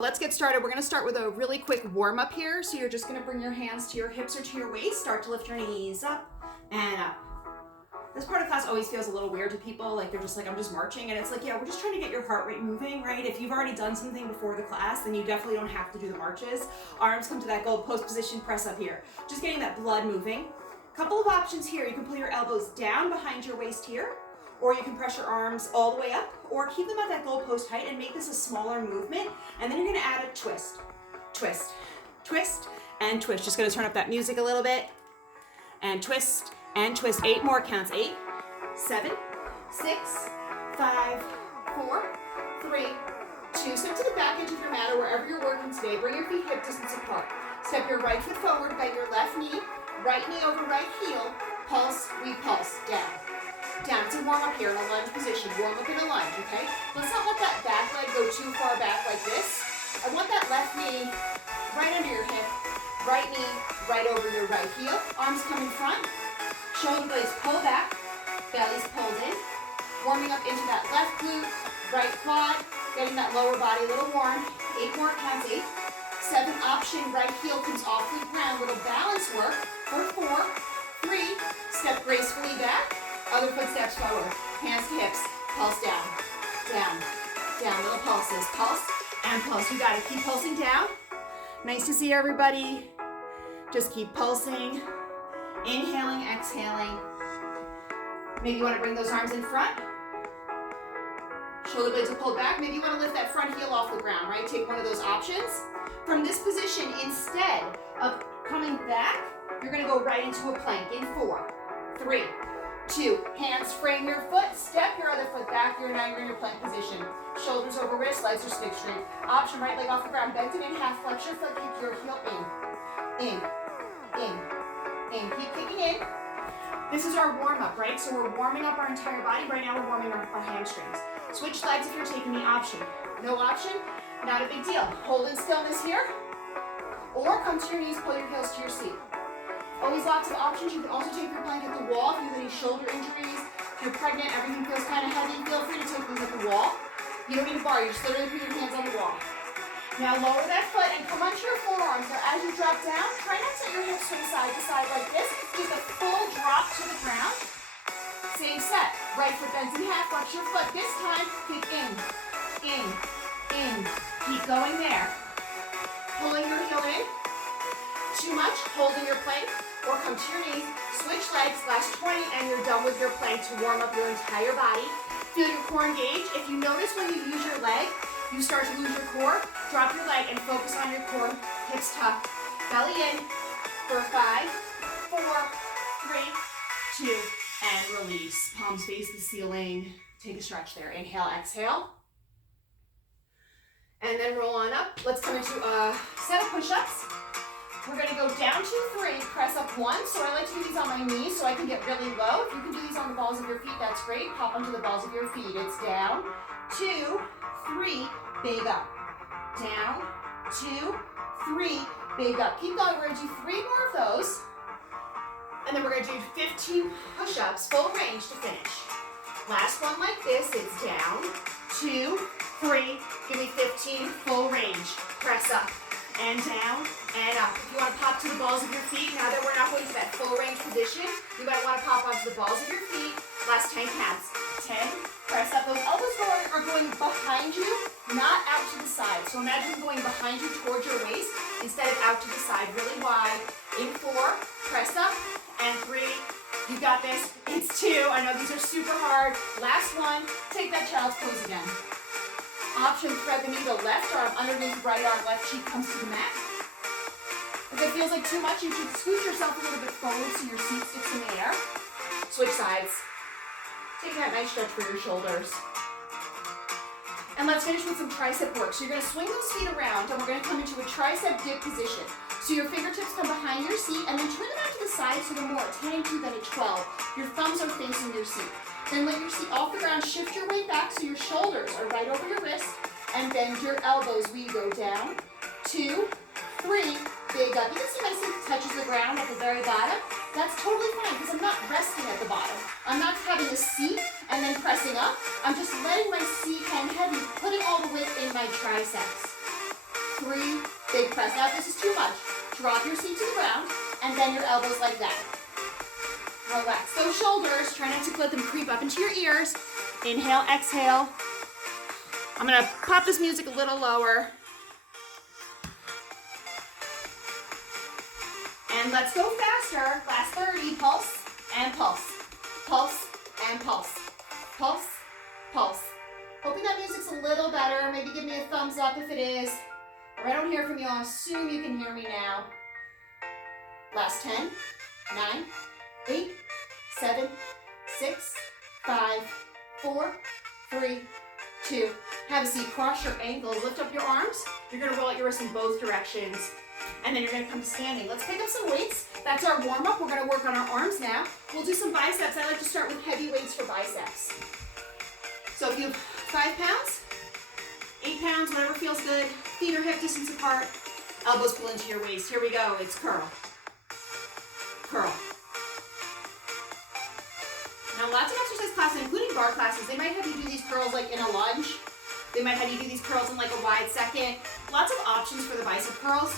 Let's get started. We're going to start with a really quick warm up here. So you're just going to bring your hands to your hips or to your waist. Start to lift your knees up and up. This part of class always feels a little weird to people. Like they're just like, I'm just marching. And it's like, yeah, we're just trying to get your heart rate moving, right? If you've already done something before the class, then you definitely don't have to do the marches. Arms come to that goal post position, press up here. Just getting that blood moving. Couple of options here. You can pull your elbows down behind your waist here, or you can press your arms all the way up, or keep them at that goalpost height and make this a smaller movement. And then you're gonna add a twist, twist, twist, and twist. Just gonna turn up that music a little bit. And twist, and twist. 8 more counts. 8, 7, 6, 5, 4, 3, 2. Step to the back edge of your mat or wherever you're working today. Bring your feet hip distance apart. Step your right foot forward, bend your left knee over right heel. Pulse, repulse, down. Down. It's a warm up here in a lunge position. Warm up in a lunge, okay? Let's not let that back leg go too far back like this. I want that left knee right under your hip, right knee right over your right heel. Arms come in front, shoulder blades pull back, belly's pulled in. Warming up into that left glute, right quad, getting that lower body a little warm. 8 more counts. 8, 7, option, right heel comes off the ground. Little balance work for 4, 3, step gracefully back. Other foot steps forward, hands to hips, pulse down, down, down, little pulses, pulse and pulse. You got it, keep pulsing down. Nice to see everybody. Just keep pulsing, inhaling, exhaling. Maybe you want to bring those arms in front. Shoulder blades are pulled back. Maybe you want to lift that front heel off the ground, right? Take one of those options. From this position, instead of coming back, you're going to go right into a plank in 4, 3, 2, hands frame your foot, step your other foot back. Now you're in your plank position. Shoulders over wrists, legs are stick straight. Option, right leg off the ground, bend it in half, flex your foot, kick your heel in, in. Keep kicking in. This is our warm up, right? So we're warming up our entire body. Right now we're warming up our hamstrings. Switch legs if you're taking the option. No option, not a big deal. Hold in stillness here, or come to your knees, pull your heels to your seat. Always lots of options. You can also take your plank at the wall if you have any shoulder injuries. If you're pregnant, everything feels kind of heavy, feel free to take these at the wall. You don't need a bar, you just literally put your hands on the wall. Now lower that foot and come onto your forearms. Now as you drop down, try not to let your hips swing side to side like this. Just a full drop to the ground. Same set. Right foot bends in half, flex your foot. This time, kick in. Keep going there. Pulling your heel in. Too much, holding your plank, or come to your knees, switch legs, last 20, and you're done with your plank to warm up your entire body. Feel your core engage. If you notice when you use your leg, you start to lose your core, drop your leg and focus on your core. Hips tucked, belly in for 5, 4, 3, 2, and release. Palms face the ceiling. Take a stretch there. Inhale, exhale. And then roll on up. Let's come into a set of push-ups. We're going to go down to 3, press up 1. So I like to do these on my knees so I can get really low. If you can do these on the balls of your feet, that's great. Hop onto the balls of your feet. It's down, 2, 3, big up. Down, 2, 3, big up. Keep going. We're going to do 3 more of those. And then we're going to do 15 push-ups, full range to finish. Last one like this. It's down, 2, 3. Give me 15, full range. Press up. And down, and up. If you want to pop to the balls of your feet, now that we're not going to that full range position, you might want to pop onto the balls of your feet. Last 10 counts. 10, press up. Those elbows are going behind you, not out to the side. So imagine going behind you towards your waist instead of out to the side, really wide. In 4, press up, and 3, you got this. It's 2, I know these are super hard. Last one, take that child's pose again. Option, thread the needle, left arm underneath right arm, left cheek comes to the mat. If it feels like too much, you should scoot yourself a little bit forward so your seat sticks in the air. Switch sides. Take that nice stretch for your shoulders. And let's finish with some tricep work. So you're going to swing those feet around and we're going to come into a tricep dip position. So your fingertips come behind your seat and then turn them out to the side so they're more a 10 to than a 12. Your thumbs are facing your seat. Then let your seat off the ground, shift your weight back so your shoulders are right over your wrist, and bend your elbows. We go down, 2, 3, big up. You can see my seat touches the ground at the very bottom. That's totally fine because I'm not resting at the bottom. I'm not having a seat and then pressing up. I'm just letting my seat hang heavy, putting all the weight in my triceps. 3 big press. Now if this is too much, drop your seat to the ground and bend your elbows like that. Relax those shoulders. Try not to let them creep up into your ears. Inhale, exhale. I'm gonna pop this music a little lower. And let's go faster. Last 30, pulse and pulse. Pulse and pulse. Pulse, pulse. Hoping that music's a little better. Maybe give me a thumbs up if it is. If I don't hear from you, I'll assume you can hear me now. Last 10, 9, 8, 7, 6, 5, 4, 3, 2. Have a seat. Cross your ankles. Lift up your arms. You're going to roll out your wrists in both directions. And then you're going to come to standing. Let's pick up some weights. That's our warm-up. We're going to work on our arms now. We'll do some biceps. I like to start with heavy weights for biceps. So if you have 5 pounds, 8 pounds, whatever feels good. Feet are hip distance apart. Elbows pull into your waist. Here we go. It's curl. Curl. Now lots of exercise classes, including bar classes, they might have you do these curls like in a lunge. They might have you do these curls in like a wide second. Lots of options for the bicep curls.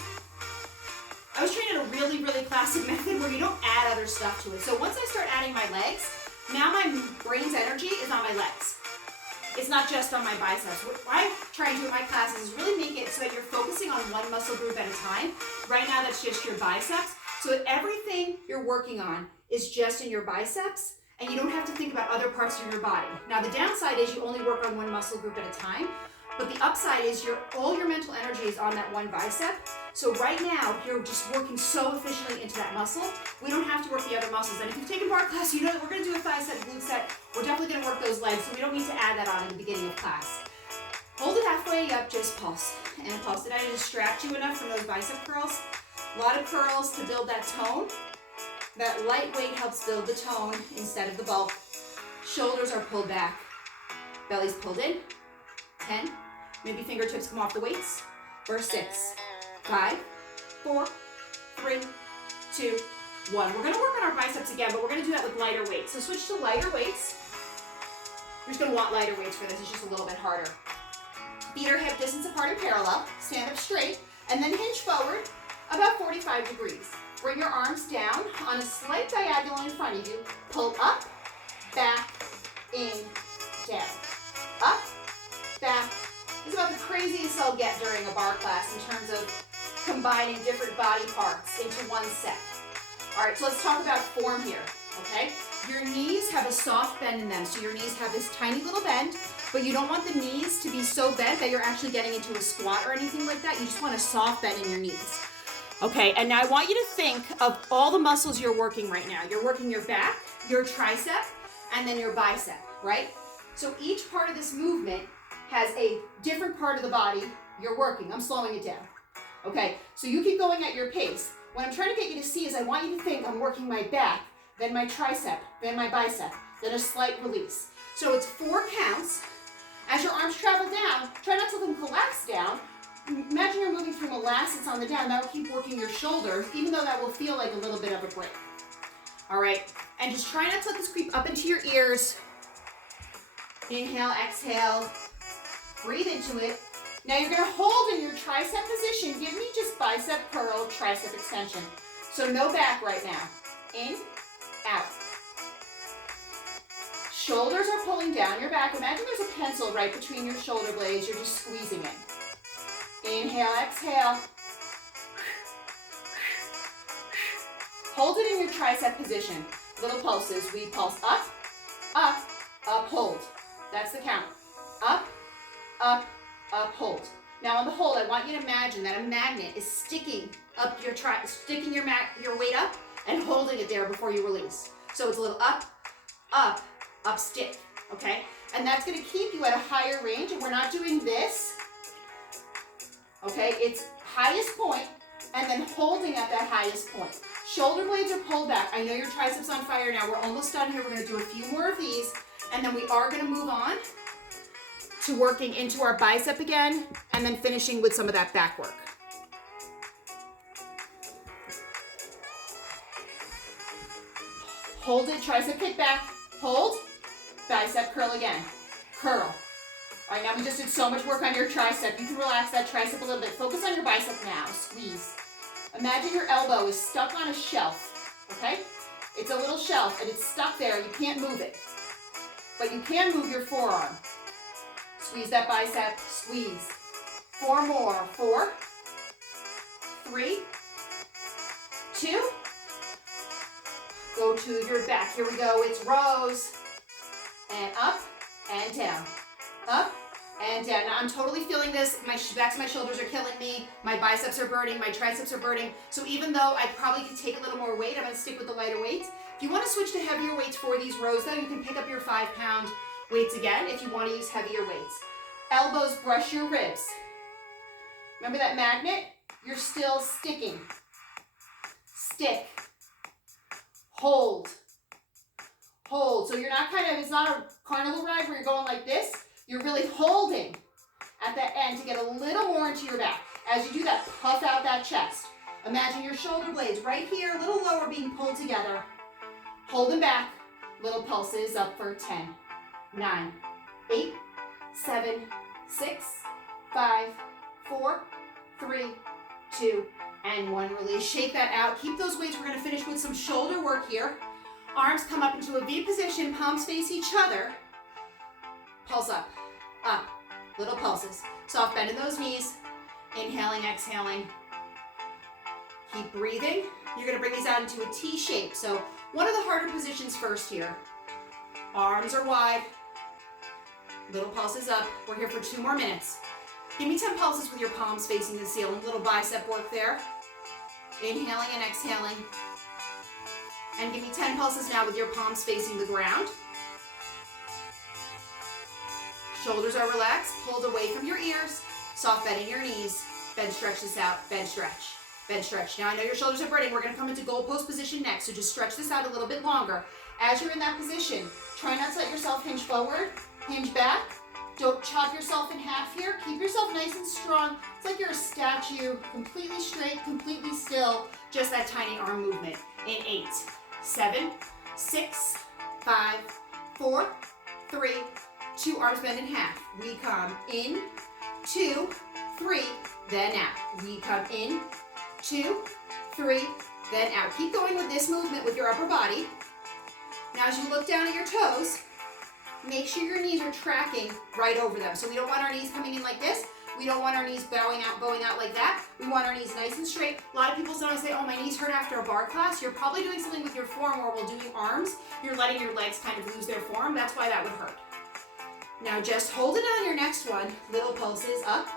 I was trained in a really, really classic method where you don't add other stuff to it. So once I start adding my legs, now my brain's energy is on my legs. It's not just on my biceps. What I try and do in my classes is really make it so that you're focusing on one muscle group at a time. Right now that's just your biceps. So that everything you're working on is just in your biceps and you don't have to think about other parts of your body. Now the downside is you only work on one muscle group at a time, but the upside is all your mental energy is on that one bicep. So right now you're just working so efficiently into that muscle, we don't have to work the other muscles. And if you've taken bar class, you know that we're gonna do a thigh set, glute set. We're definitely gonna work those legs, so we don't need to add that on in the beginning of class. Hold it halfway up, just pulse and pulse. Did I distract you enough from those bicep curls? A lot of curls to build that tone. That lightweight helps build the tone instead of the bulk. Shoulders are pulled back. Belly's pulled in. 10. Maybe fingertips come off the weights. For 6, 5, 4, 3, 2, 1. We're going to work on our biceps again, but we're going to do that with lighter weights. So switch to lighter weights. You're just going to want lighter weights for this. It's just a little bit harder. Feet are hip distance apart and parallel. Stand up straight and then hinge forward about 45 degrees. Bring your arms down on a slight diagonal in front of you. Pull up, back, in, down. Up, back. This is about the craziest I'll get during a bar class in terms of combining different body parts into one set. All right, so let's talk about form here, okay? Your knees have a soft bend in them. So your knees have this tiny little bend, but you don't want the knees to be so bent that you're actually getting into a squat or anything like that. You just want a soft bend in your knees. Okay, and now I want you to think of all the muscles you're working right now. You're working your back, your tricep, and then your bicep, right? So each part of this movement has a different part of the body you're working. I'm slowing it down. Okay, so you keep going at your pace. What I'm trying to get you to see is I want you to think I'm working my back, then my tricep, then my bicep, then a slight release. So it's 4 counts. As your arms travel down, try not to let them collapse down. Imagine you're moving through molasses on the down. That will keep working your shoulders, even though that will feel like a little bit of a break. All right, and just try not to let this creep up into your ears. Inhale, exhale, breathe into it. Now you're gonna hold in your tricep position. Give me just bicep curl, tricep extension. So no back right now. In, out. Shoulders are pulling down your back. Imagine there's a pencil right between your shoulder blades. You're just squeezing it. Inhale, exhale. Hold it in your tricep position. Little pulses. We pulse up, up, up, hold. That's the count. Up, up, up, hold. Now on the hold, I want you to imagine that a magnet is sticking up your sticking your weight up and holding it there before you release. So it's a little up, up, up, stick. Okay? And that's going to keep you at a higher range, and we're not doing this. Okay, it's highest point and then holding at that highest point. Shoulder blades are pulled back. I know your triceps on fire now. We're almost done here. We're going to do a few more of these, and then we are going to move on to working into our bicep again and then finishing with some of that back work. Hold it, tricep kick back, hold, bicep curl again, curl. All right, now we just did so much work on your tricep. You can relax that tricep a little bit. Focus on your bicep now. Squeeze. Imagine your elbow is stuck on a shelf, okay? It's a little shelf and it's stuck there. You can't move it, but you can move your forearm. Squeeze that bicep, squeeze. 4 more. 4, 3, 2. Go to your back. Here we go. It's rows. And up and down. Up and down. Now I'm totally feeling this. My backs of my shoulders are killing me. My biceps are burning. My triceps are burning. So even though I probably could take a little more weight, I'm going to stick with the lighter weights. If you want to switch to heavier weights for these rows, though, you can pick up your 5-pound weights again if you want to use heavier weights. Elbows brush your ribs. Remember that magnet? You're still sticking. Stick. Hold. Hold. So you're not it's not a carnival ride where you're going like this. You're really holding at that end to get a little more into your back. As you do that, puff out that chest. Imagine your shoulder blades right here, a little lower, being pulled together. Hold them back. Little pulses up for 10, 9, 8, 7, 6, 5, 4, 3, 2, and 1. Release. Shake that out. Keep those weights. We're going to finish with some shoulder work here. Arms come up into a V position. Palms face each other. Pulse up. Up. Little pulses. Soft bend in those knees. Inhaling, exhaling. Keep breathing. You're going to bring these out into a T shape. So one of the harder positions first here. Arms are wide. Little pulses up. We're here for 2 more minutes. Give me 10 pulses with your palms facing the ceiling. Little bicep work there. Inhaling and exhaling. And give me 10 pulses now with your palms facing the ground. Shoulders are relaxed, pulled away from your ears. Soft bend in your knees. Bend, stretch this out. Bend, stretch. Bend, stretch. Now I know your shoulders are burning. We're going to come into goalpost position next, so just stretch this out a little bit longer. As you're in that position, try not to let yourself hinge forward, hinge back. Don't chop yourself in half here. Keep yourself nice and strong. It's like you're a statue, completely straight, completely still. Just that tiny arm movement. In 8, 7, 6, 5, 4, 3, 2. Arms bend in half. We come in, 2, 3, then out. We come in, 2, 3, then out. Keep going with this movement with your upper body. Now as you look down at your toes, make sure your knees are tracking right over them. So we don't want our knees coming in like this. We don't want our knees bowing out, going out like that. We want our knees nice and straight. A lot of people sometimes say, oh, my knees hurt after a bar class. You're probably doing something with your form, or while doing arms, you're letting your legs kind of lose their form. That's why that would hurt. Now just hold it on your next one. Little pulses, up,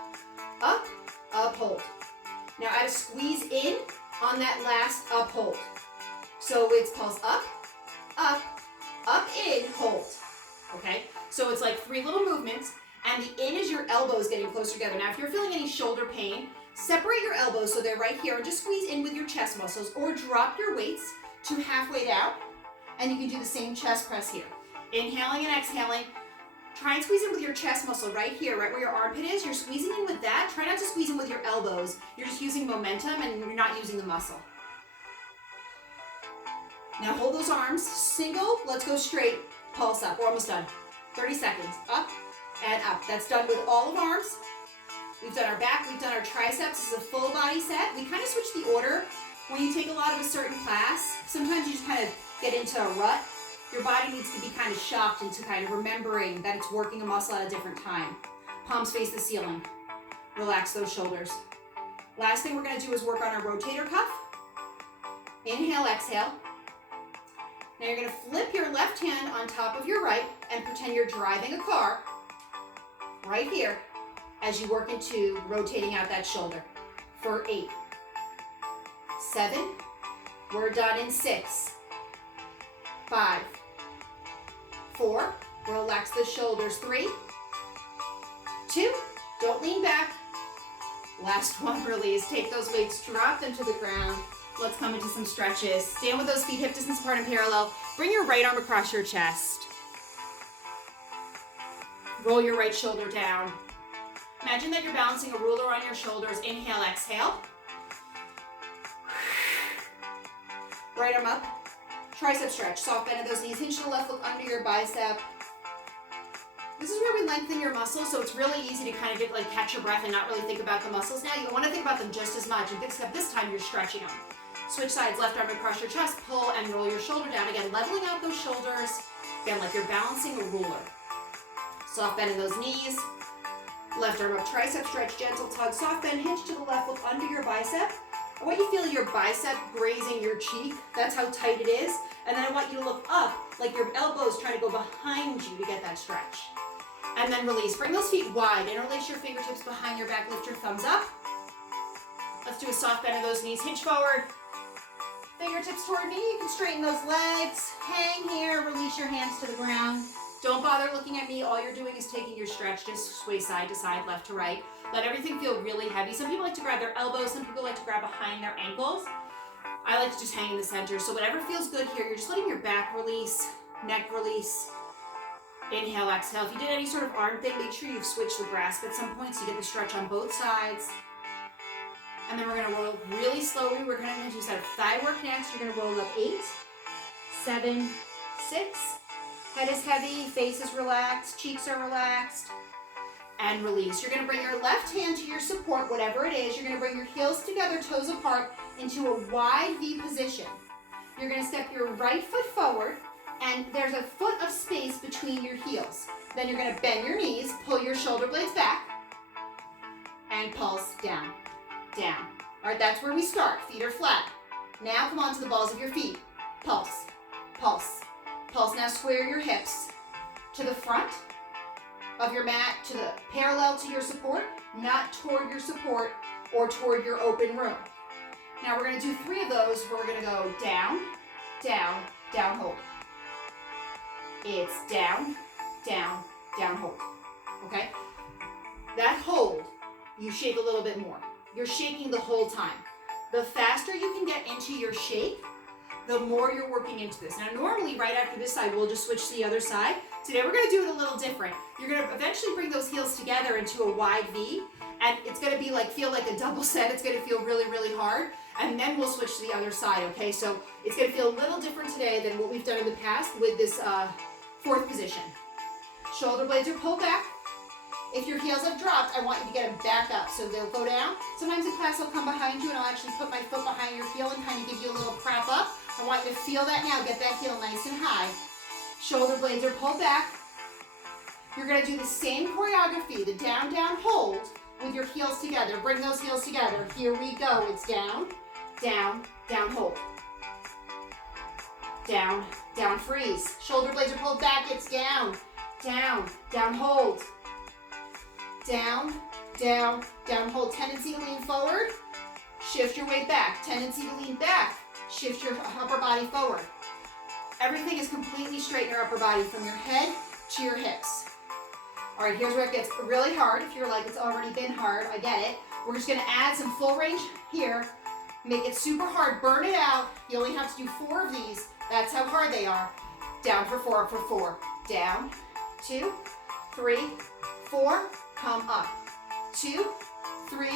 up, up, hold. Now add a squeeze in on that last up, hold. So it's pulse up, up, up, in, hold. Okay, so it's like 3 little movements, and the in is your elbows getting closer together. Now if you're feeling any shoulder pain, separate your elbows so they're right here, and just squeeze in with your chest muscles, or drop your weights to halfway down, and you can do the same chest press here. Inhaling and exhaling. Try and squeeze in with your chest muscle right here, right where your armpit is. You're squeezing in with that. Try not to squeeze in with your elbows. You're just using momentum and you're not using the muscle. Now hold those arms, single, let's go straight, pulse up. We're almost done. 30 seconds, up and up. That's done with all of arms. We've done our back, we've done our triceps. This is a full body set. We kind of switch the order. When you take a lot of a certain class, sometimes you just kind of get into a rut. Your body needs to be kind of shocked into kind of remembering that it's working a muscle at a different time. Palms face the ceiling. Relax those shoulders. Last thing we're going to do is work on our rotator cuff. Inhale, exhale. Now you're going to flip your left hand on top of your right and pretend you're driving a car right here as you work into rotating out that shoulder for 8, 7, we're done in 6, 5, 4, relax the shoulders, 3, 2, don't lean back. Last one, release. Take those weights, drop them to the ground. Let's come into some stretches. Stand with those feet hip distance apart and parallel. Bring your right arm across your chest. Roll your right shoulder down. Imagine that you're balancing a ruler on your shoulders. Inhale, exhale. Right arm up. Tricep stretch. Soft bend of those knees. Hinge to the left, look under your bicep. This is where we lengthen your muscles, so it's really easy to kind of get like catch your breath and not really think about the muscles. Now you want to think about them just as much, except this time you're stretching them. Switch sides, left arm across your chest, pull and roll your shoulder down. Again, leveling out those shoulders. Again, like you're balancing a ruler. Soft bend in those knees. Left arm up, tricep stretch, gentle tug, soft bend, hinge to the left, look under your bicep. I want you to feel your bicep grazing your cheek. That's how tight it is. And then I want you to look up like your elbows trying to go behind you to get that stretch. And then release. Bring those feet wide. Interlace your fingertips behind your back. Lift your thumbs up. Let's do a soft bend of those knees. Hinge forward. Fingertips toward me. You can straighten those legs. Hang here. Release your hands to the ground. Don't bother looking at me. All you're doing is taking your stretch. Just sway side to side, left to right. Let everything feel really heavy. Some people like to grab their elbows. Some people like to grab behind their ankles. I like to just hang in the center. So whatever feels good here, you're just letting your back release, neck release. Inhale, exhale. If you did any sort of arm thing, make sure you've switched the grasp at some point so you get the stretch on both sides. And then we're going to roll really slowly. We're going to do some thigh work next. You're going to roll up 8, 7, 6. Head is heavy, face is relaxed, cheeks are relaxed. And release. You're going to bring your left hand to your support, whatever it is. You're going to bring your heels together, toes apart, into a wide V position. You're going to step your right foot forward, and there's a foot of space between your heels. Then you're going to bend your knees, pull your shoulder blades back, and pulse down, down. All right, that's where we start. Feet are flat. Now come on to the balls of your feet. Pulse, pulse, pulse. Now square your hips to the front of your mat, to the parallel to your support, not toward your support or toward your open room. Now we're going to do 3 of those where we're going to go down, down, down, hold. It's down, down, down, hold. Okay? That hold, you shake a little bit more. You're shaking the whole time. The faster you can get into your shake, the more you're working into this. Now normally right after this side, we'll just switch to the other side. Today we're going to do it a little different. You're going to eventually bring those heels together into a wide V, and it's going to be like, feel like a double set. It's going to feel really, really hard, and then we'll switch to the other side, okay? So it's going to feel a little different today than what we've done in the past with this 4th position. Shoulder blades are pulled back. If your heels have dropped, I want you to get them back up. So they'll go down. Sometimes in class I'll come behind you and I'll actually put my foot behind your heel and kind of give you a little prop up. I want you to feel that now. Get that heel nice and high. Shoulder blades are pulled back. You're going to do the same choreography, the down, down, hold, with your heels together. Bring those heels together. Here we go. It's down, down, down, hold. Down, down, freeze. Shoulder blades are pulled back. It's down, down, down, hold. Down, down, down, hold. Tendency to lean forward. Shift your weight back. Tendency to lean back. Shift your upper body forward. Everything is completely straight in your upper body from your head to your hips. All right, here's where it gets really hard. If you're like, it's already been hard, I get it. We're just gonna add some full range here. Make it super hard, burn it out. You only have to do 4 of these. That's how hard they are. Down for 4, for 4. Down, 2, 3, 4, come up. 2, 3,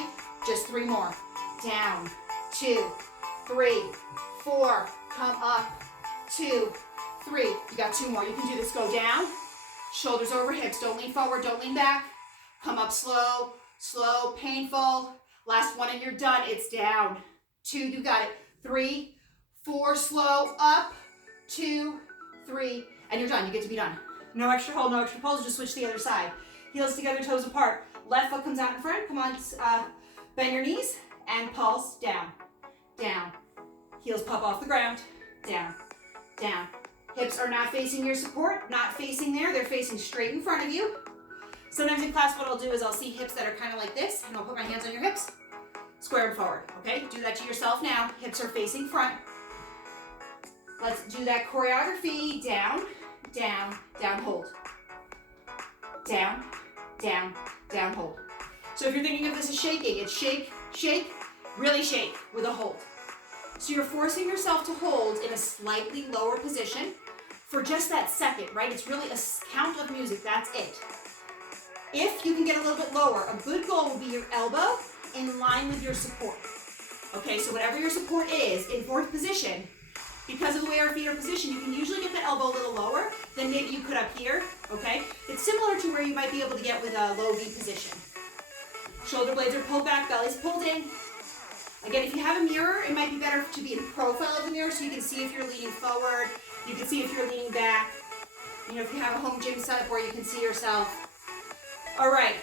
just 3 more. Down, 2, 3, 4, come up. 2, 3, you got 2 more. You can do this, go down, shoulders over hips, don't lean forward, don't lean back. Come up slow, slow, painful. Last one and you're done, it's down. 2, you got it. 3, 4, slow, up, 2, 3, and you're done, you get to be done. No extra hold, no extra pulse, just switch to the other side. Heels together, toes apart. Left foot comes out in front, come on, bend your knees, and pulse, down, down. Heels pop off the ground, down, down. Hips are not facing your support, not facing there, they're facing straight in front of you. Sometimes in class what I'll do is I'll see hips that are kind of like this, and I'll put my hands on your hips, square them forward, okay? Do that to yourself now. Hips are facing front. Let's do that choreography. Down, down, down, hold. Down, down, down, hold. So if you're thinking of this as shaking, it's shake, shake, really shake with a hold. So you're forcing yourself to hold in a slightly lower position for just that second, right? It's really a count of music, that's it. If you can get a little bit lower, a good goal will be your elbow in line with your support. Okay, so whatever your support is, in 4th position, Because of the way our feet are positioned, you can usually get the elbow a little lower than maybe you could up here, okay? It's similar to where you might be able to get with a low V position. Shoulder blades are pulled back, belly's pulled in. Again, if you have a mirror, it might be better to be in profile of the mirror so you can see if you're leaning forward, you can see if you're leaning back. You know, if you have a home gym setup where you can see yourself. All right,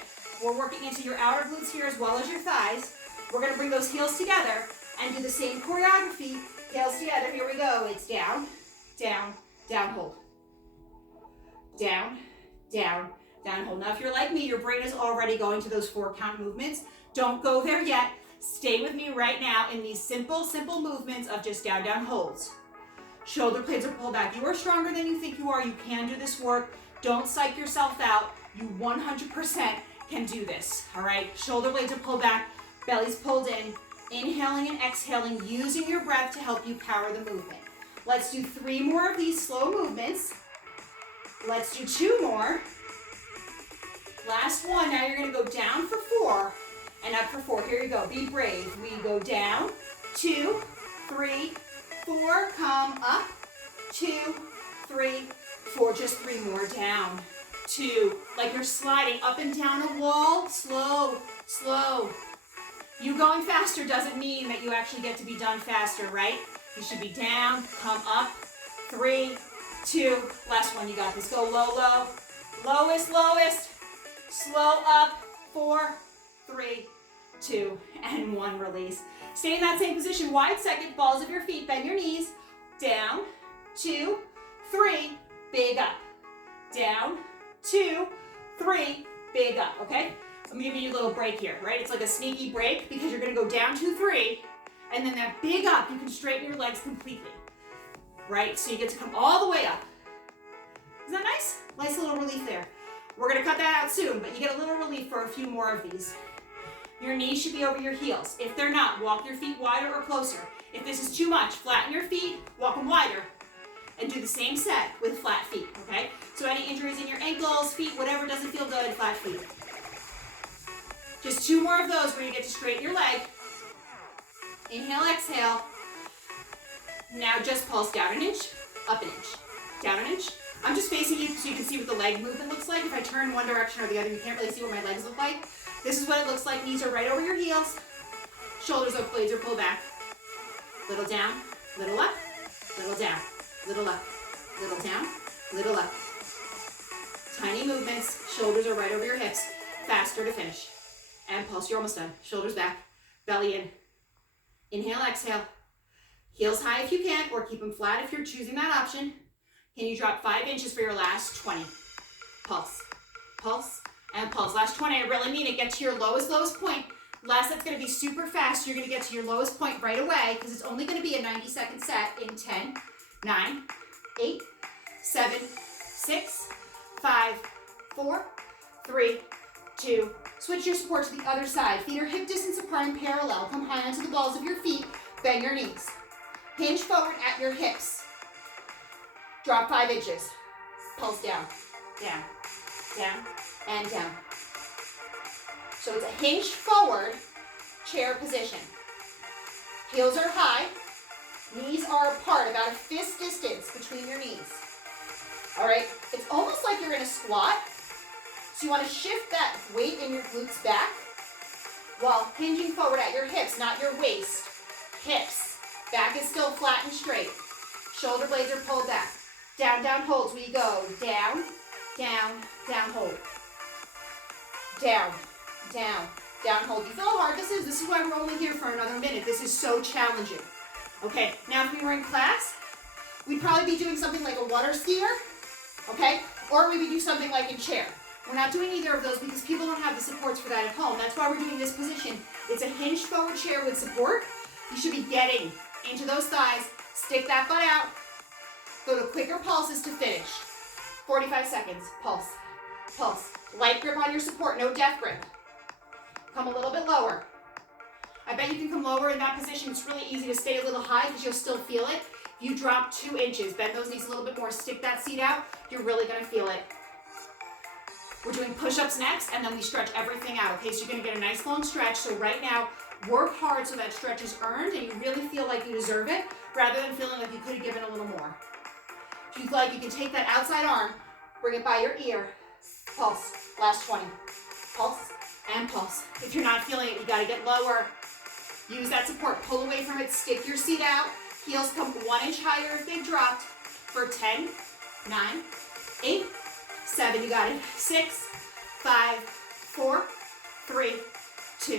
we're working into your outer glutes here as well as your thighs. We're gonna bring those heels together and do the same choreography. Heels together, here we go. It's down, down, down, hold. Down, down, down, hold. Now, if you're like me, your brain is already going to those 4 count movements. Don't go there yet. Stay with me right now in these simple movements of just down, down, holds. Shoulder blades are pulled back. You are stronger than you think you are. You can do this work. Don't psych yourself out. You 100% can do this, all right? Shoulder blades are pulled back, belly's pulled in, inhaling and exhaling, using your breath to help you power the movement. Let's do 3 more of these slow movements. Let's do 2 more. Last one. Now you're gonna go down for 4 and up for 4. Here you go. Be brave. We go down, 2, 3, 4. Come up, 2, 3, 4. Just 3 more. Down, 2. Like you're sliding up and down a wall. Slow, slow. You going faster doesn't mean that you actually get to be done faster, right? You should be down, come up, 3, 2, last one, you got this. Go low, low, lowest, lowest, slow up, 4, 3, 2, and 1, release. Stay in that same position, wide second, balls of your feet, bend your knees, down, 2, 3, big up, down, 2, 3, big up, okay? I'm giving you a little break here, right? It's like a sneaky break because you're gonna go down 2, 3, and then that big up, you can straighten your legs completely, right? So you get to come all the way up. Isn't that nice? Nice little relief there. We're gonna cut that out soon, but you get a little relief for a few more of these. Your knees should be over your heels. If they're not, walk your feet wider or closer. If this is too much, flatten your feet, walk them wider, and do the same set with flat feet, okay? So any injuries in your ankles, feet, whatever doesn't feel good, flat feet. Just 2 more of those where you get to straighten your leg. Inhale, exhale. Now just pulse down an inch, up an inch, down an inch. I'm just facing you so you can see what the leg movement looks like. If I turn one direction or the other, you can't really see what my legs look like. This is what it looks like. Knees are right over your heels. Shoulders up, blades are pulled back. Little down, little up, little down, little up, little down, little up. Tiny movements. Shoulders are right over your hips. Faster to finish. And pulse, you're almost done. Shoulders back, belly in. Inhale, exhale. Heels high if you can, or keep them flat if you're choosing that option. Can you drop 5 inches for your last 20? Pulse, pulse, and pulse. Last 20, I really mean it. Get to your lowest point. Last set's gonna be super fast. You're gonna get to your lowest point right away because it's only gonna be a 90-second set in 10, 9, 8, 7, 6, 5, 4, 3, 2, switch your support to the other side. Feet are hip distance apart and parallel. Come high onto the balls of your feet. Bend your knees. Hinge forward at your hips. Drop 5 inches. Pulse down, down, down, and down. So it's a hinged forward chair position. Heels are high. Knees are apart, about a fist distance between your knees. All right, it's almost like you're in a squat. So you want to shift that weight in your glutes back while hinging forward at your hips, not your waist. Hips. Back is still flat and straight. Shoulder blades are pulled back. Down, down, holds. We go down, down, down, hold. Down, down, down, hold. You feel how hard this is? This is why we're only here for another minute. This is so challenging. Okay, now if we were in class, we'd probably be doing something like a water skier, okay? Or we would do something like in chair. We're not doing either of those because people don't have the supports for that at home. That's why we're doing this position. It's a hinged forward chair with support. You should be getting into those thighs. Stick that butt out. Go to quicker pulses to finish. 45 seconds. Pulse. Pulse. Light grip on your support. No death grip. Come a little bit lower. I bet you can come lower in that position. It's really easy to stay a little high because you'll still feel it. You drop 2 inches. Bend those knees a little bit more. Stick that seat out. You're really going to feel it. We're doing push-ups next, and then we stretch everything out, okay? So you're gonna get a nice long stretch. So right now, Work hard so that stretch is earned and you really feel like you deserve it rather than feeling like you could have given a little more. If you feel like you can take that outside arm, bring it by your ear, pulse, last 20. Pulse and pulse. If you're not feeling it, you gotta get lower. Use that support, pull away from it, stick your seat out. Heels come 1 inch higher if they've dropped for 10, 9, 8, 7, you got it. 6, 5, 4, 3, 2,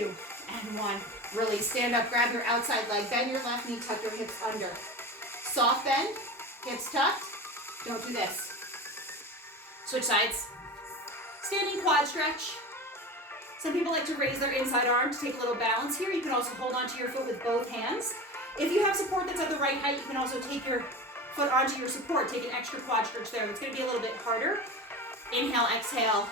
and 1. Release, stand up, grab your outside leg, bend your left knee, tuck your hips under. Soft bend, hips tucked. Don't do this. Switch sides. Standing quad stretch. Some people like to raise their inside arm to take a little balance here. You can also hold onto your foot with both hands. If you have support that's at the right height, you can also take your foot onto your support. Take an extra quad stretch there. It's going to be a little bit harder. Inhale, exhale.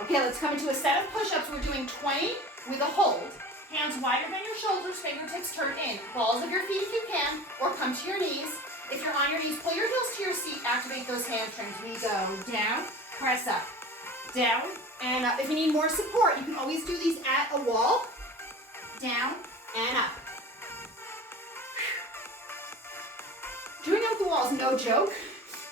Okay, let's come into a set of push-ups. We're doing 20 with a hold. Hands wider than your shoulders, fingertips turn in. Balls of your feet if you can, or come to your knees. If you're on your knees, pull your heels to your seat, activate those hamstrings. We go down, press up, down, and up. If you need more support, you can always do these at a wall. Down and up. Doing out the wall is no joke,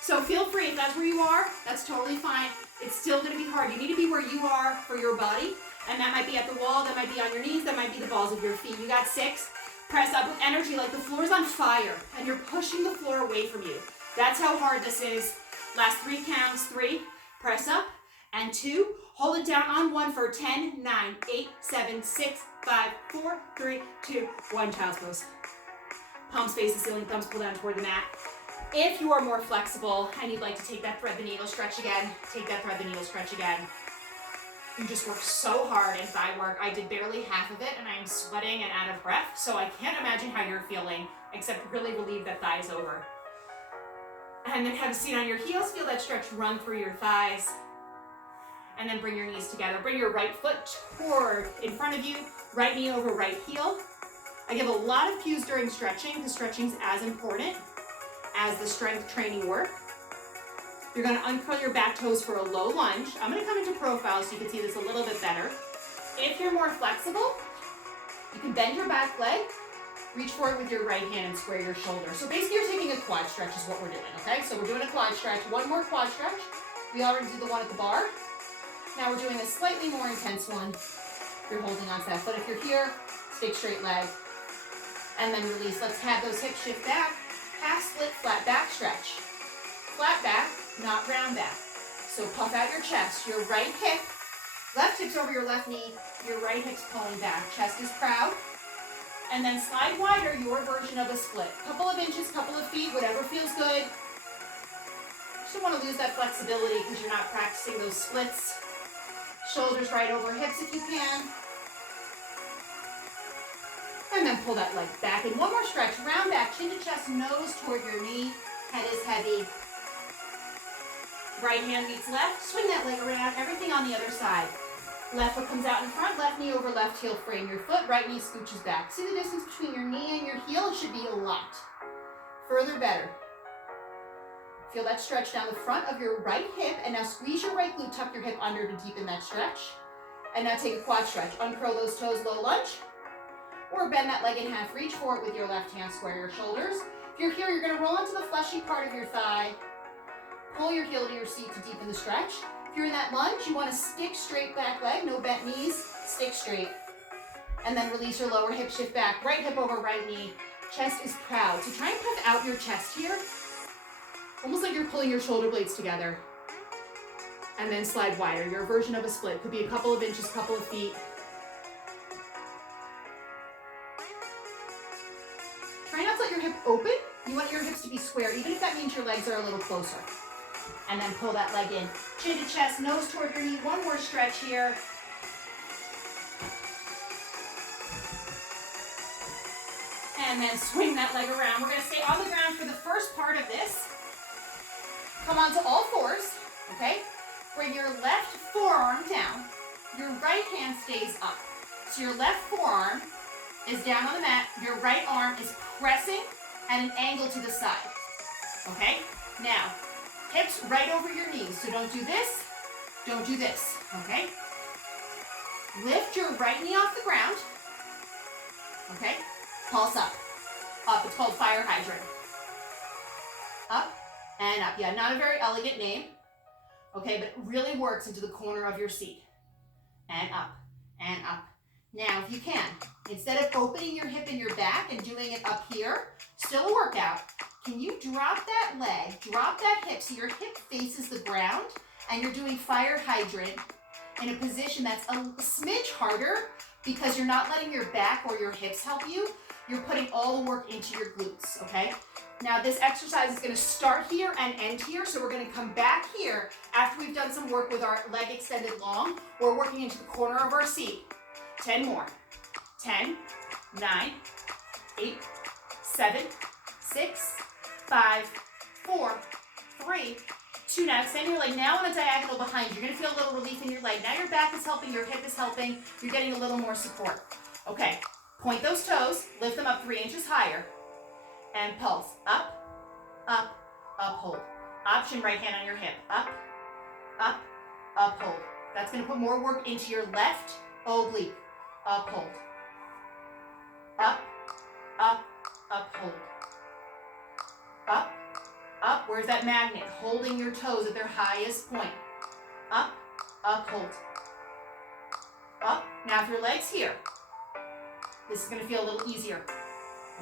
so feel free, if that's where you are, that's totally fine. It's still going to be hard. You need to be where you are for your body, and that might be at the wall, that might be on your knees, that might be the balls of your feet. You got 6. Press up with energy like the floor is on fire, and you're pushing the floor away from you. That's how hard this is. Last 3 counts. 3, press up, and 2, hold it down on 1 for 10, 9, 8, 7, 6, 5, 4, 3, 2, 1, child's pose. Palms face the ceiling, thumbs pull down toward the mat. If you are more flexible and you'd like to take that thread the needle stretch again, take that thread the needle stretch again. You just work so hard in thigh work. I did barely half of it and I'm sweating and out of breath, so I can't imagine how you're feeling, except really relieve that thigh is over. And then have a seat on your heels, feel that stretch run through your thighs. And then bring your knees together. Bring your right foot toward in front of you, right knee over right heel. I give a lot of cues during stretching because stretching is as important as the strength training work. You're going to uncurl your back toes for a low lunge. I'm going to come into profile so you can see this a little bit better. If you're more flexible, you can bend your back leg, reach forward with your right hand and square your shoulder. So basically you're taking a quad stretch is what we're doing, okay? So we're doing a quad stretch. One more quad stretch. We already did the one at the bar. Now we're doing a slightly more intense one. You're holding on to that foot. If you're here, stick straight leg. And then release. Let's have those hips shift back. Half split, flat back stretch. Flat back, not round back. So puff out your chest. Your right hip, left hip's over your left knee. Your right hip's pulling back. Chest is proud. And then slide wider, your version of a split. Couple of inches, couple of feet, whatever feels good. Just don't want to lose that flexibility because you're not practicing those splits. Shoulders right over hips if you can. And then pull that leg back. And one more stretch. Round back, chin to chest, nose toward your knee. Head is heavy. Right hand meets left. Swing that leg around. Everything on the other side. Left foot comes out in front. Left knee over left heel. Frame your foot. Right knee scooches back. See the distance between your knee and your heel? It should be a lot. Further, better. Feel that stretch down the front of your right hip. And now squeeze your right glute. Tuck your hip under to deepen that stretch. And now take a quad stretch. Uncurl those toes, low lunge. Or bend that leg in half, reach forward with your left hand, square your shoulders. If you're here, you're gonna roll onto the fleshy part of your thigh. Pull your heel to your seat to deepen the stretch. If you're in that lunge, you wanna stick straight back leg, no bent knees, stick straight. And then release your lower hip, shift back, right hip over right knee. Chest is proud. So try and puff out your chest here. Almost like you're pulling your shoulder blades together. And then slide wider, your version of a split. Could be a couple of inches, couple of feet. Try not to let your hip open. You want your hips to be square, even if that means your legs are a little closer. And then pull that leg in. Chin to chest, nose toward your knee. One more stretch here. And then swing that leg around. We're going to stay on the ground for the first part of this. Come onto all fours, okay? Bring your left forearm down. Your right hand stays up. So your left forearm is down on the mat. Your right arm is pressing at an angle to the side. Okay? Now, hips right over your knees. So don't do this, don't do this. Okay? Lift your right knee off the ground. Okay? Pulse up. Up. It's called fire hydrant. Up and up. Yeah, not a very elegant name. Okay, but it really works into the corner of your seat. And up and up. Now, if you can, instead of opening your hip and your back and doing it up here, still a workout, can you drop that leg, drop that hip so your hip faces the ground and you're doing fire hydrant in a position that's a smidge harder because you're not letting your back or your hips help you. You're putting all the work into your glutes, okay? Now this exercise is gonna start here and end here, so we're gonna come back here after we've done some work with our leg extended long. We're working into the corner of our seat. 10 more. 10, 9, 8, 7, 6, 5, 4, 3, 2. Now extend your leg now on a diagonal behind you. You're gonna feel a little relief in your leg. Now your back is helping, your hip is helping. You're getting a little more support. Okay, point those toes, lift them up 3 inches higher, and pulse. Up, up, up, hold. Option right hand on your hip. Up, up, up, hold. That's gonna put more work into your left oblique. Up, hold. Up, up, up, hold. Up, up. Where's that magnet? Holding your toes at their highest point. Up, up, hold. Up. Now if your leg's here, this is going to feel a little easier.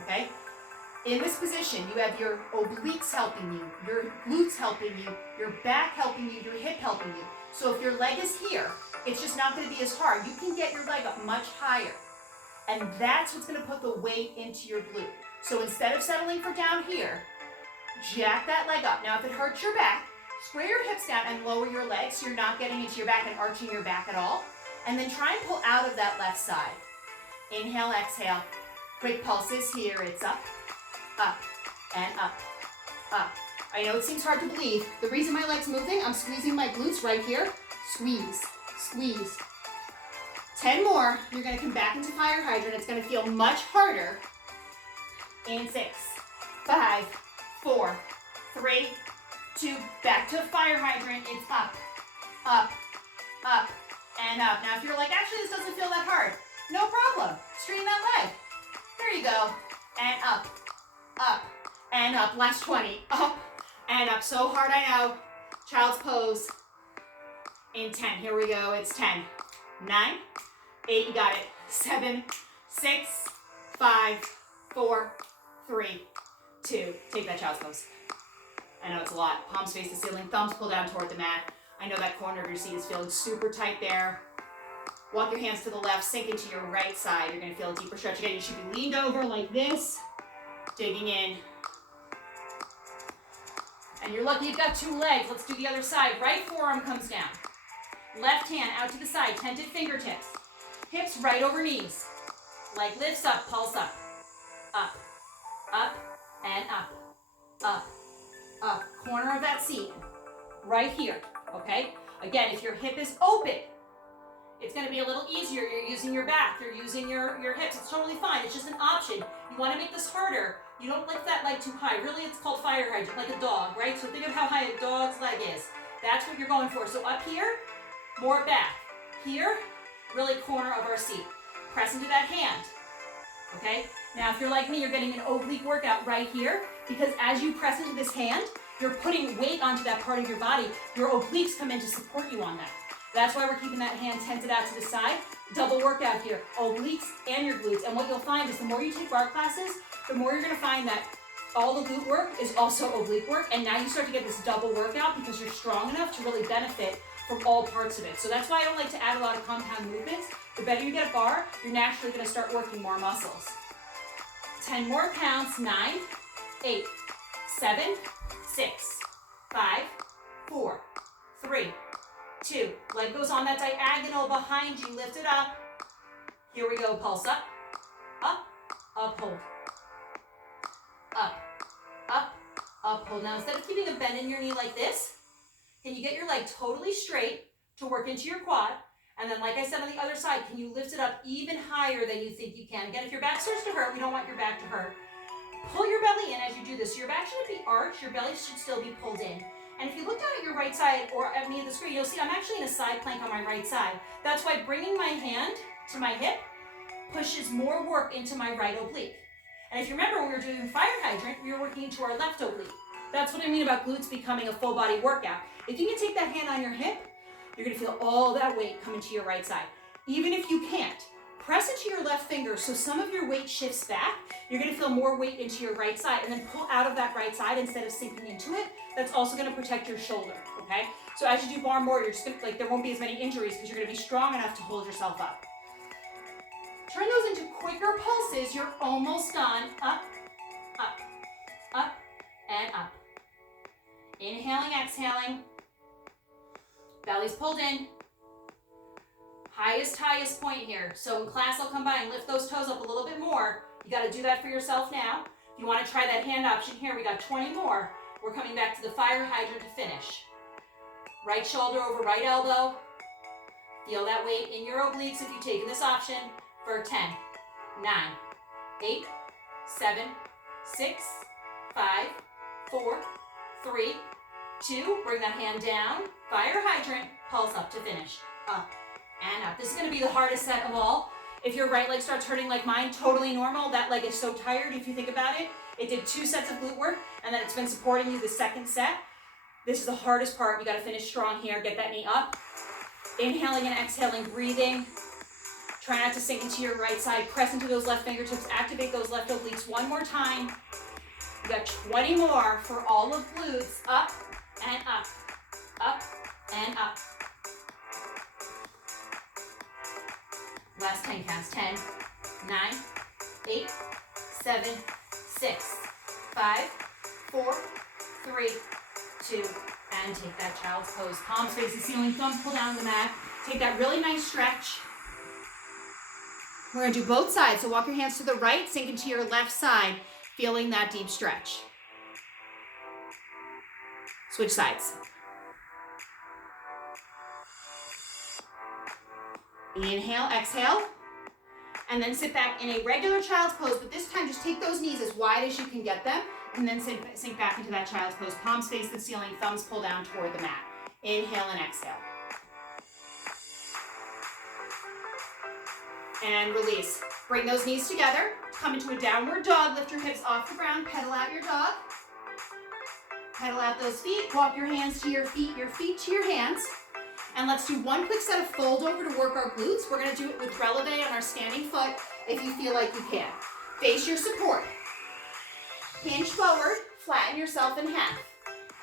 Okay? In this position, you have your obliques helping you, your glutes helping you, your back helping you, your hip helping you. So if your leg is here, it's just not going to be as hard. You can get your leg up much higher. And that's what's going to put the weight into your glute. So instead of settling for down here, jack that leg up. Now if it hurts your back, square your hips down and lower your legs so you're not getting into your back and arching your back at all. And then try and pull out of that left side. Inhale, exhale. Quick pulses here. It's up, up, and up, up. I know it seems hard to believe. The reason my leg's moving, I'm squeezing my glutes right here. Squeeze, squeeze. 10 more. You're going to come back into fire hydrant. It's going to feel much harder. In 6, 5, 4, 3, 2. Back to fire hydrant. It's up, up, up, and up. Now if you're like, actually this doesn't feel that hard, no problem. Straighten that leg. There you go. And up, up, and up. Last 20. Up and up. So hard, I know. Child's pose. In 10. Here we go. It's 10, 9, 8. You got it. 7, 6, 5, 4, 3, 2. Take that child's pose. I know it's a lot. Palms face the ceiling. Thumbs pull down toward the mat. I know that corner of your seat is feeling super tight there. Walk your hands to the left, sink into your right side. You're going to feel a deeper stretch. Again, you should be leaned over like this, digging in. And you're lucky you've got 2 legs. Let's do the other side. Right forearm comes down. Left hand out to the side, tented fingertips. Hips right over knees. Leg lifts up, pulse up. Up, up, and up. Up, up. Corner of that seat. Right here, okay? Again, if your hip is open, it's going to be a little easier. You're using your back, you're using your hips. It's totally fine. It's just an option. You want to make this harder. You don't lift that leg too high. Really, it's called fire hydrant, like a dog, right? So think of how high a dog's leg is. That's what you're going for. So up here, more back. Here, really corner of our seat. Press into that hand, okay? Now, if you're like me, you're getting an oblique workout right here because as you press into this hand, you're putting weight onto that part of your body. Your obliques come in to support you on that. That's why we're keeping that hand tented out to the side. Double workout here, obliques and your glutes. And what you'll find is the more you take barre classes, the more you're gonna find that all the glute work is also oblique work. And now you start to get this double workout because you're strong enough to really benefit from all parts of it. So that's why I don't like to add a lot of compound movements. The better you get at barre, you're naturally gonna start working more muscles. 10 more counts. 9, 8, 7, 6, 5, 4, 3, 2. Leg goes on that diagonal behind you. Lift it up. Here we go. Pulse up, up, up, hold. Up, up, up, hold. Now instead of keeping a bend in your knee like this, can you get your leg totally straight to work into your quad? And then like I said on the other side, can you lift it up even higher than you think you can? Again, if your back starts to hurt, we don't want your back to hurt. Pull your belly in as you do this. So your back shouldn't be arched. Your belly should still be pulled in. And if you look down at your right side or at me at the screen, you'll see I'm actually in a side plank on my right side. That's why bringing my hand to my hip pushes more work into my right oblique. And if you remember when we were doing fire hydrant, we were working into our left oblique. That's what I mean about glutes becoming a full body workout. If you can take that hand on your hip, you're gonna feel all that weight come into your right side. Even if you can't, press into your left finger so some of your weight shifts back. You're gonna feel more weight into your right side, and then pull out of that right side instead of sinking into it. That's also gonna protect your shoulder, okay? So as you do bar more, you're just gonna, there won't be as many injuries because you're gonna be strong enough to hold yourself up. Turn those into quicker pulses. You're almost done. Up, up, up, and up. Inhaling, exhaling. Belly's pulled in. Highest point here. So in class, I'll come by and lift those toes up a little bit more. You got to do that for yourself now. If you want to try that hand option here, we got 20 more. We're coming back to the fire hydrant to finish. Right shoulder over right elbow. Feel that weight in your obliques if you've taken this option for 10, 9, 8, 7, 6, 5, 4, 3, 2. Bring that hand down. Fire hydrant. Pulse up to finish. Up and up. This is going to be the hardest set of all. If your right leg starts hurting like mine, totally normal. That leg is so tired if you think about it. It did 2 sets of glute work, and then it's been supporting you the second set. This is the hardest part. You got to finish strong here. Get that knee up. Inhaling and exhaling, breathing. Try not to sink into your right side. Press into those left fingertips. Activate those left obliques one more time. You got 20 more for all of glutes. Up and up. Up and up. Last 10 counts. 10, 9, 8, 7, 6, 5, 4, 3, 2, and take that child's pose. Palms face the ceiling, thumbs pull down the mat. Take that really nice stretch. We're gonna do both sides. So walk your hands to the right, sink into your left side, feeling that deep stretch. Switch sides. Inhale, exhale, and then sit back in a regular child's pose, but this time just take those knees as wide as you can get them, and then sink back into that child's pose. Palms face the ceiling, thumbs pull down toward the mat. Inhale and exhale. And release. Bring those knees together. Come into a downward dog. Lift your hips off the ground. Pedal out your dog. Pedal out those feet. Walk your hands to your feet to your hands. And let's do one quick set of fold over to work our glutes. We're going to do it with releve on our standing foot if you feel like you can. Face your support. Hinge forward. Flatten yourself in half.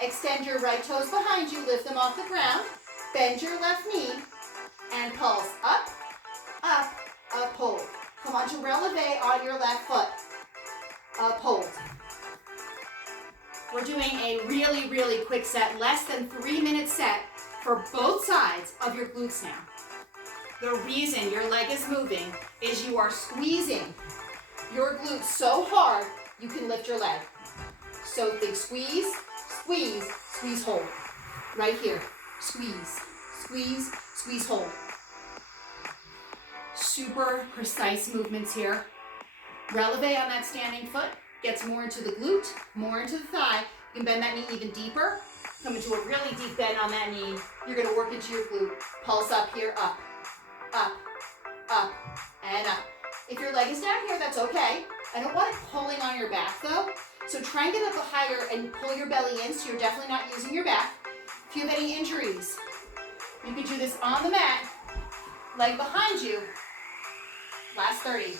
Extend your right toes behind you. Lift them off the ground. Bend your left knee. And pulse up, up, up, hold. Come on to releve on your left foot. Up, hold. We're doing a really, really quick set, less than 3-minute set for both sides of your glutes now. The reason your leg is moving is you are squeezing your glutes so hard you can lift your leg. So think squeeze, squeeze, squeeze, hold. Right here. Squeeze, squeeze, squeeze, hold. Super precise movements here. Releve on that standing foot. Gets more into the glute, more into the thigh. You can bend that knee even deeper. Come into a really deep bend on that knee. You're going to work into your glute. Pulse up here, up, up, up, and up. If your leg is down here, that's okay. I don't want it pulling on your back though. So try and get up higher and pull your belly in so you're definitely not using your back. If you have any injuries, you can do this on the mat. Leg behind you. Last 30.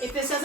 If this doesn't